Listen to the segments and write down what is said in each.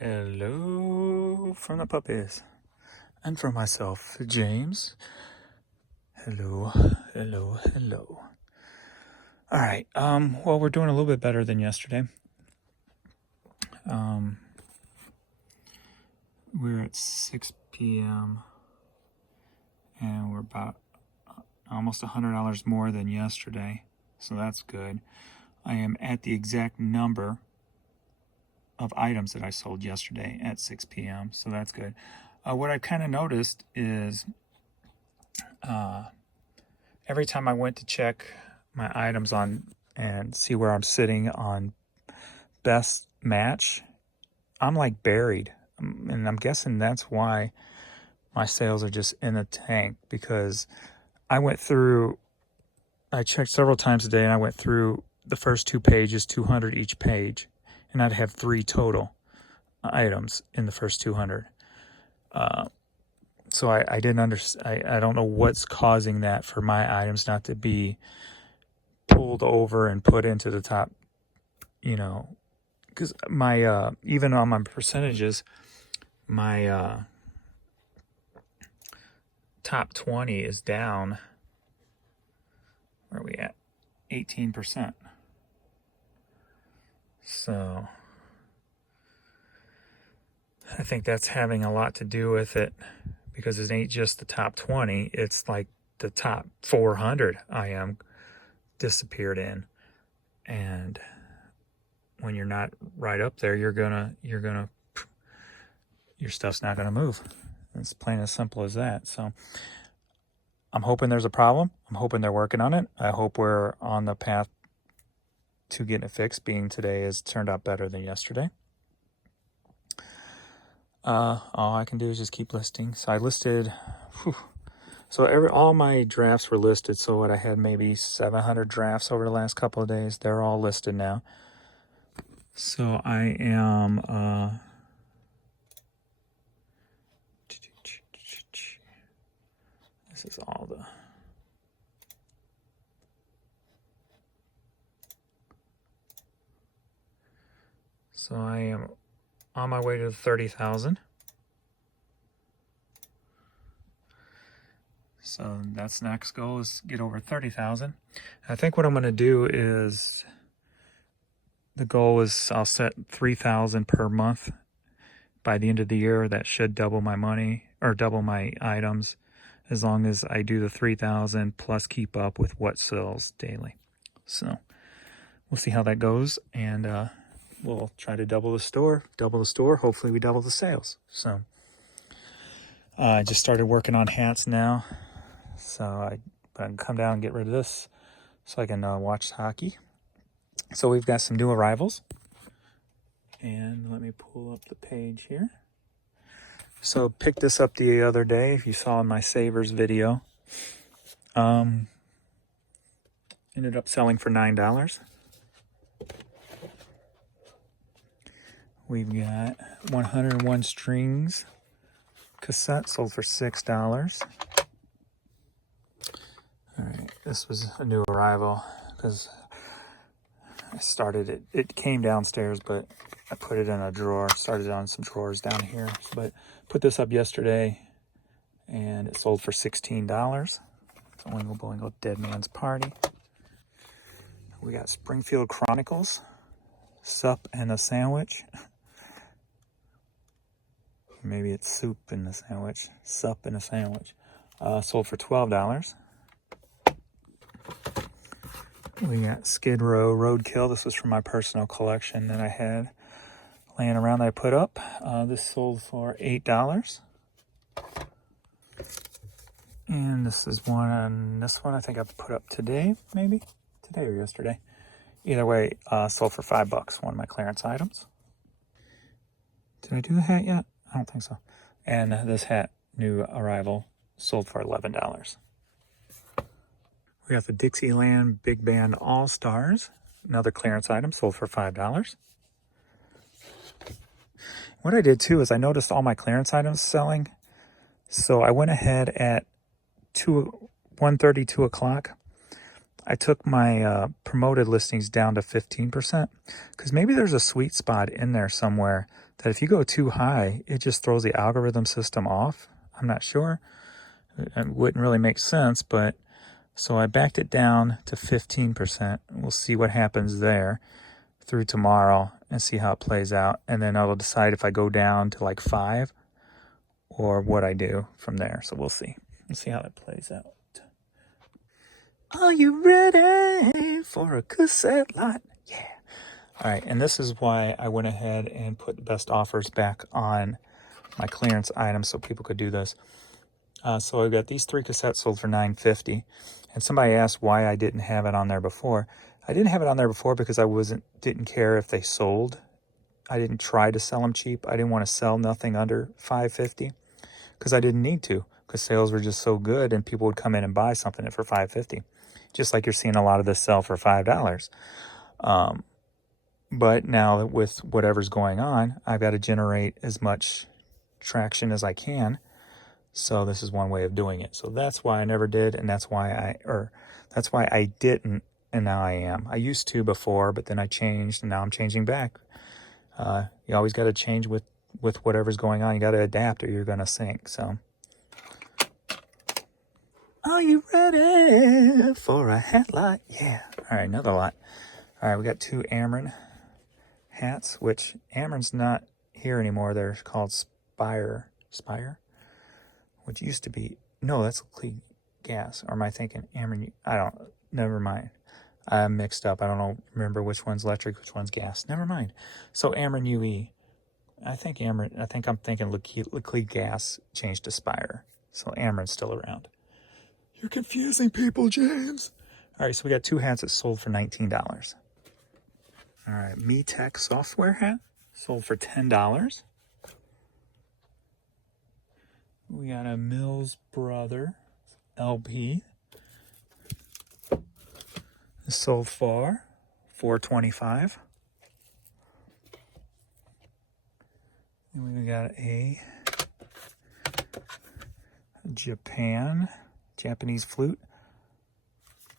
Hello from the puppies and from myself, James. Hello. All right. Well, we're doing a little bit better than yesterday. We're at 6 p.m. and we're about almost $100 more than yesterday, so that's good. I am at the exact number of items that I sold yesterday at 6 p.m., so that's good. What I've kind of noticed is every time I went to check my items on and see where I'm sitting on best match, I'm like buried. And I'm guessing that's why my sales are just in the tank, because I checked several times a day and I went through the first 2 pages, 200 each page, and I'd have 3 total items in the first 200. So I didn't understand. I don't know what's causing that for my items not to be pulled over and put into the top, because my even on my percentages, my top 20 is down. Where are we at? 18%. So I think that's having a lot to do with it, because it ain't just the top 20, it's like the top 400 I am disappeared in. And when you're not right up there, your stuff's not gonna move. It's plain as simple as that. So I'm hoping there's a problem. I'm hoping they're working on it. I hope we're on the path to getting it fixed, being today has turned out better than yesterday. All I can do is just keep listing. So I listed, all my drafts were listed. So what I had maybe 700 drafts over the last couple of days. They're all listed now. So I am, this is all the, so I am on my way to 30,000. So that's next goal, is get over 30,000. I think what I'm going to do is, the goal is I'll set 3,000 per month by the end of the year. That should double my money, or double my items, as long as I do the 3,000 plus keep up with what sells daily. So we'll see how that goes, and we'll try to double the store. Hopefully we double the sales. So I just started working on hats now. So I can come down and get rid of this so I can watch hockey. So we've got some new arrivals. And let me pull up the page here. So picked this up the other day, if you saw in my Savers video. Ended up selling for $9. We've got 101 strings cassette, sold for $6. All right, this was a new arrival because I started it. It came downstairs, but I put it in a drawer. Started on some drawers down here, but put this up yesterday, and it sold for $16. Oingo Boingo Dead Man's Party. We got Springfield Chronicles, Sup and a Sandwich. Maybe it's soup in the sandwich. Sup and a sandwich. Sold for $12. We got Skid Row Roadkill. This was from my personal collection that I had laying around that I put up. This sold for $8. And this is one I think I put up today, maybe? Today or yesterday. Either way, sold for $5. One of my clearance items. Did I do the hat yet? I don't think so. And this hat, new arrival, sold for $11. We got the Dixieland Big Band All-Stars, another clearance item, sold for $5. What I did too is I noticed all my clearance items selling. So I went ahead at 1:30, 2 o'clock. I took my promoted listings down to 15% because maybe there's a sweet spot in there somewhere that if you go too high, it just throws the algorithm system off. I'm not sure. It wouldn't really make sense, but so I backed it down to 15%. We'll see what happens there through tomorrow and see how it plays out. And then I'll decide if I go down to like 5 or what I do from there. So we'll see. We'll see how it plays out. Are you ready for a cassette lot? Yeah. All right, and this is why I went ahead and put the best offers back on my clearance items so people could do this. So I got these 3 cassettes sold for $9.50, and somebody asked why I didn't have it on there before. I didn't have it on there before because I didn't care if they sold. I didn't try to sell them cheap. I didn't want to sell nothing under $5.50 because I didn't need to, because sales were just so good and people would come in and buy something for $5.50, just like you're seeing a lot of this sell for $5. But now with whatever's going on, I've got to generate as much traction as I can. So this is one way of doing it. So that's why I never did, and that's why I didn't, and now I am. I used to before, but then I changed, and now I'm changing back. You always got to change with whatever's going on. You got to adapt or you're going to sink. So, are you ready for a hat lot? Yeah. All right, another lot. All right, we got 2 Ameren hats, which Ameren's not here anymore. They're called Spire, which used to be, no, that's Clean Gas. Or am I thinking Ameren? Never mind. I'm mixed up. I don't remember which one's electric, which one's gas. Never mind. So Ameren UE. I think I'm thinking Liquid Gas changed to Spire. So Ameren's still around. You're confusing people, James. All right, so we got 2 hats that sold for $19. All right, MeTech software hat sold for $10. We got a Mills Brother LP. This sold for $4.25. And we got a Japanese flute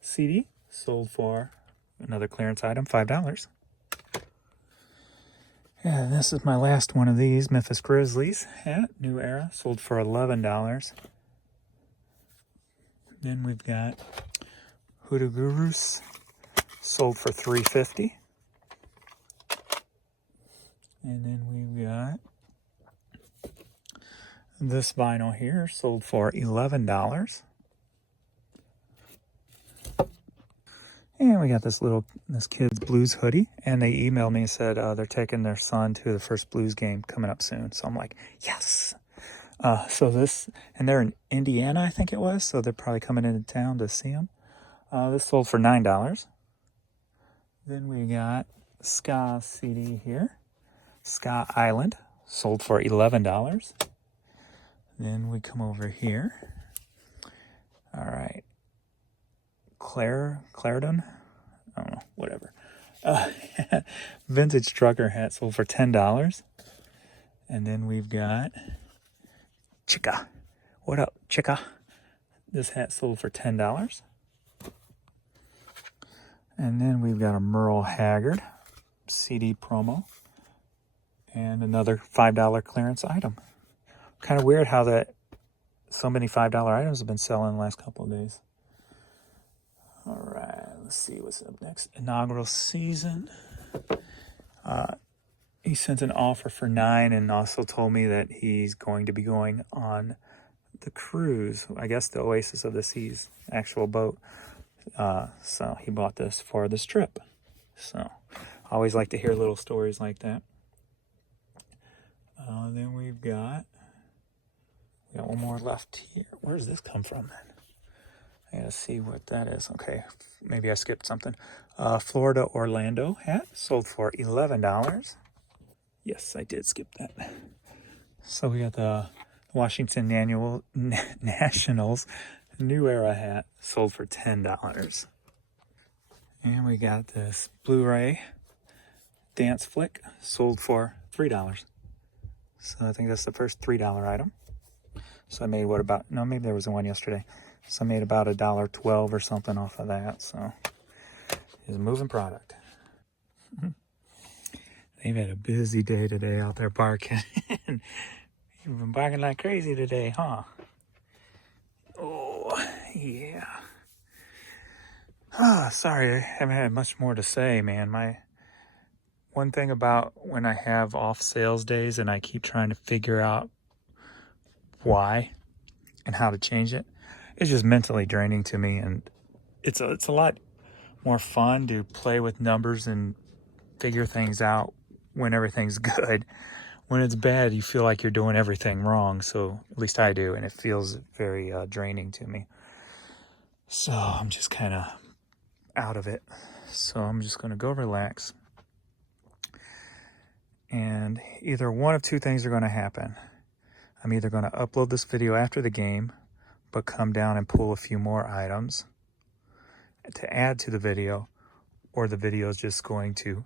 CD, sold for another clearance item, $5. Yeah, this is my last one of these, Memphis Grizzlies hat, New Era, sold for $11. Then we've got Hoodoo Gurus, sold for $3.50. And then we've got this vinyl here, sold for $11. And we got this kid's blues hoodie, and they emailed me and said they're taking their son to the first blues game coming up soon. So I'm like, yes. And they're in Indiana, I think it was, so they're probably coming into town to see them. This sold for $9. Then we got Ska CD here, Ska Island, sold for $11. Then we come over here. All right. Clarendon, I don't know, whatever. Vintage trucker hat sold for $10. And then we've got Chica. What up, Chica? This hat sold for $10. And then we've got a Merle Haggard CD promo and another $5 clearance item. Kind of weird how so many $5 items have been selling the last couple of days. All right, let's see what's up next. Inaugural season. He sent an offer for $9 and also told me that he's going to be going on the cruise. I guess the Oasis of the Seas, actual boat. So he bought this for this trip. So I always like to hear little stories like that. Then we've got one more left here. Where does this come from then? I gotta see what that is. Okay, maybe I skipped something. Florida Orlando hat sold for $11. Yes, I did skip that. So we got the Washington Nationals New Era hat sold for $10. And we got this Blu-ray Dance Flick sold for $3. So I think that's the first $3 item. So I made maybe there was one yesterday. So I made about $1.12 or something off of that. So it's a moving product. They've had a busy day today out there barking. You've been barking like crazy today, huh? Oh, yeah. Sorry, I haven't had much more to say, man. One thing about when I have off sales days and I keep trying to figure out why and how to change it, it's just mentally draining to me. And it's a lot more fun to play with numbers and figure things out when everything's good. When it's bad, you feel like you're doing everything wrong. So at least I do, and it feels very draining to me. So I'm just kind of out of it. So I'm just going to go relax. And either one of two things are going to happen. I'm either going to upload this video after the game, but come down and pull a few more items to add to the video, or the video is just going to